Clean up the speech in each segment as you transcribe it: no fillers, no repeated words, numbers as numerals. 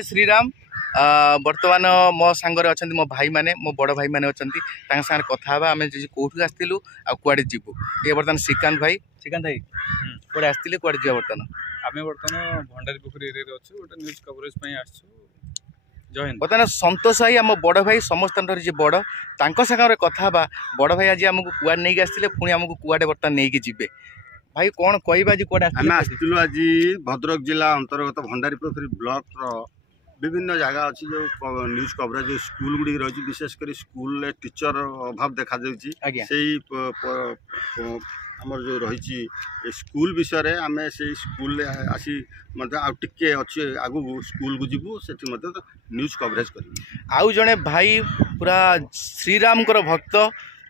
श्रीराम बर्तमान मो सांगरे अच्छा मो भाई माने मो बड़ भाई माने अच्छा सागर कथा आम कौटू आसलु आड़े जीवु ये बर्तमान श्रीकांत भाई कड़े आसते कड़े जा बर्तमान आम बर्तमान भंडारी पोखरी एरिया अच्छे गोटे न्यूज कवरेज बर्तमान संतोष भाई आम बड़ भाई समस्त बड़ सागर कथा बड़ भाई आज आमको कुआड़े नहीं आसते पुणी आमको कुआड़े बर्तमान नहीं जी भाई कौन कह आज आज भद्रक जिला अंतर्गत भंडारी पोखरी ब्लॉक विभिन्न जगह अच्छी जो न्यूज कवरेज जो स्कूल गुड़ी रही विशेषकर स्कूल टीचर अभाव देखा आमर जो रही स्कूल विषय आम से स्कूल आसी टे अच्छे आगु स्कूल को जीवु से न्यूज कवरेज कर आउ जड़े भाई पूरा श्रीराम भक्त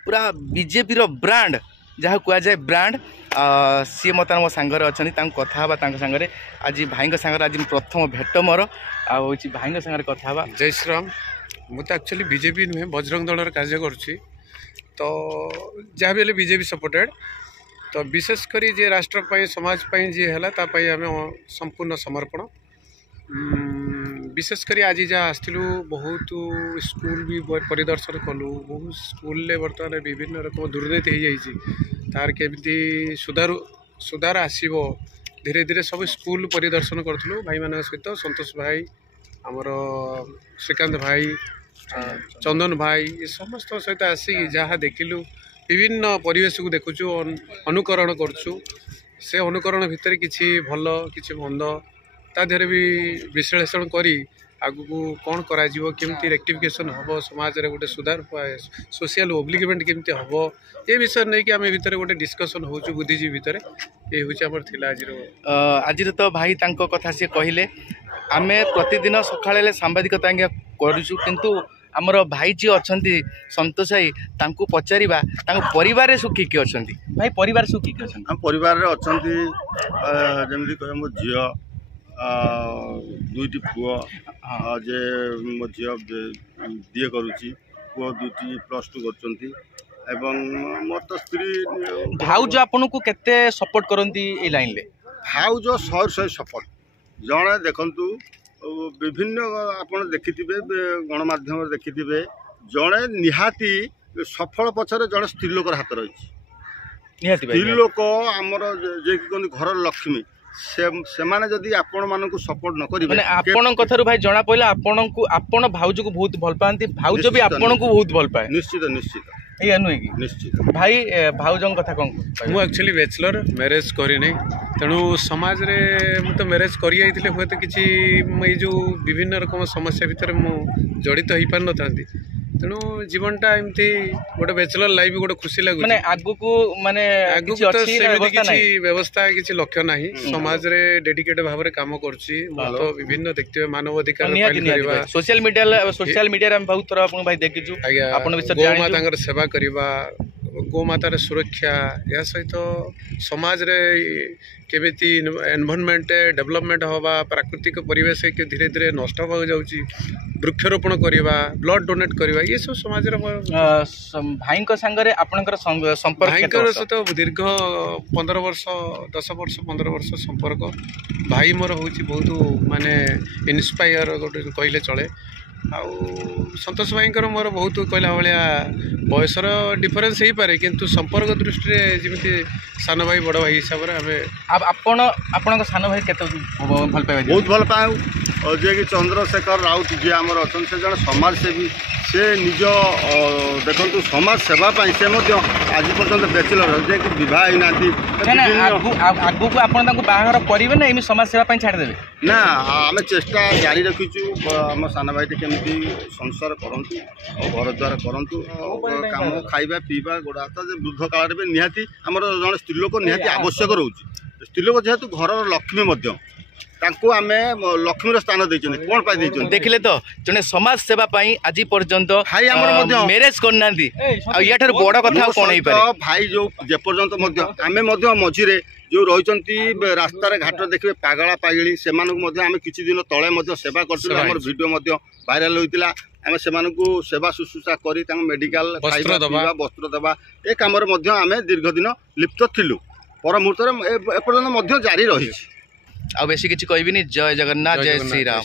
पूरा बीजेपी ब्रांड जहाँ कहुए ब्रांड सी मत मो सांगरे अच्छा कथा सांगे आज भाई सांगे आज प्रथम भेट मोर आई भाई सांगे कथा जय श्रीराम मुझे एक्चुअली बीजेपी नुहे बजरंग दल कार्य करुच्ची तो जहाँ भी बीजेपी सपोर्टेड तो विशेषकर जे राष्ट्र समाज जी है आम संपूर्ण समर्पण विशेषकर आज जहाँ आसलु बहुत स्कूल भी परिदर्शन कलु बहुत स्कूल बर्तमान विभिन्न रकम दुर्नीति हो जाइए तार केमती सुधार आसो धीरे धीरे सब स्कूल परिदर्शन करूँ भाई मान सहित संतोष भाई आमर श्रीकांत भाई चंदन भाई ये समस्त सहित आसिक जहाँ देखिलु विभिन्न परिवेश को देखुचु अनुकरण करछु से अनुकरण भितर किछि भल किछि मंद ता देहरे भी विश्लेषण करी आगु कौन करा जीवो केमती रेक्टिफिकेशन हम समाज रे गोटे सुधार सोशल ओब्लिगमेंट केमती हम ये विषय नहीं कि आम भितर गोटे डिस्कसन होचु बुद्धिजीवी भितर ये होची हमर थिला आज तो भाई तांको कथा से कहले आमे प्रतिदिन सकाळे सांबादिकता करूछु किंतु आमर भाई जी अच्छा संतोष भाई तांको पचारिबा तांको परिवार सु किए अच्छा भाई परिवार सु किए अच्छा परिवार अच्छा जमी कह मो झील दुईटी पुओ जे मो झील बीए करुच्ची पुओ दुईटी +2 कर मोर तो स्त्री भाउज आपन को केते सपोर्ट करंती ए लाइन ले भाउज 100 सपोर्ट जड़े देखंतु विभिन्न आपन देखिथिबे गणमाध्यम देखिथिबे जड़े निहाती सफल पछरे जड़े स्त्री लोकर हाथ रही स्त्री लोक आमर जे कि घर लक्ष्मी से माने जदि आपण मानकु सपोर्ट न करिवे माने आपण कथारु भाई जणा पइला आपण भाउज को बहुत भल पांती भाउज भी आपण को बहुत भल पाए निश्चित निश्चित ये नुहे कि निश्चित भाई भाउजों कथा कौन मु एक्चुअली बैचलर मैरिज करी नहीं तेणु समाज रे मु तो मैरिज करी आइथिले हुए तो किछि मई जो विभिन्न रकम समस्या भितर मु जड़ित हो पार न थांती तेणु जीवनटा एमती गोटे बैचलर लाइफ गोटे खुशी लगुच माने आगु को माने आगु तो सेमिति किछि व्यवस्था किछि लक्ष्य नाही समाज रे डेडिकेटेड भाव रे काम करछि तो विभिन्न देखते मानव अधिकार फाइल करबा सोशल मीडिया रे हम बहुत तरह आपन भाई देखिजु आपन विषय गो माता सेवा करबा गो मातार सुरक्षा या सहित समाज रे केमिति एनवायरनमेंट डेवलपमेंट होबा प्राकृतिक परिवेश के धीरे धीरे नष्ट हो जाउची वृक्षारोपण करबा ब्लड डोनेट करबा ये सब समाज रे भाई को संगरे आपनकर संपर्क भाई सहित दीर्घ 15 वर्ष 10 वर्ष 15 वर्ष संपर्क भाई मोर होची बहुत माने इन्स्पायर गोटे कहले चले आउ संतोष भाई मोर बहुत कहला भाया बयसर डिफरेन्स हो पारे किंतु संपर्क दृष्टि जमी सान भाई बड़ भाई हिसाब से आपण सान भाई केते भल पाए बहुत भल पाए जे कि चंद्रशेखर राउत जी आमर अच्छा से जन समाजसेवी से निज देखु समाज सेवा से आज पर्यटन बैचलर जे कि विवाह होना आगु को आपण बाहर करेंगे ना एम समाज सेवा छाड़देवे ना आम चेष्टा जारी रखीचु आम सान भाई केमती संसार करूँ घर द्वार करूँ कम खाଇବା पीवा गोड़ा हाथ वृद्ध काल में निहाती आम जन स्त्रीलोक निहाती आवश्यक रोचे स्त्रीलोक जेहेतु घर लक्ष्मी आम लक्ष्मी स्थान कौन पाई देखिले तो जने समाज सेवा आज पर्यंत भाई मैरिज करना या बड़ कथा कौन भाई जो जेपर्यंत आम मझीरे जो रही रास्तार घाट देखिए पागला पागली से आम किसी दिन तले सेवा कर भिडियो भाइराल होता आम से सेवा शुश्रूषा कर मेडिकल वस्त्र देवा ए कम आम दीर्घ दिन लिप्त थिलु पर मुहूर्त एपर्यंत जारी रही आ बेसी किसी कहबी जय जगन्नाथ जय श्री राम।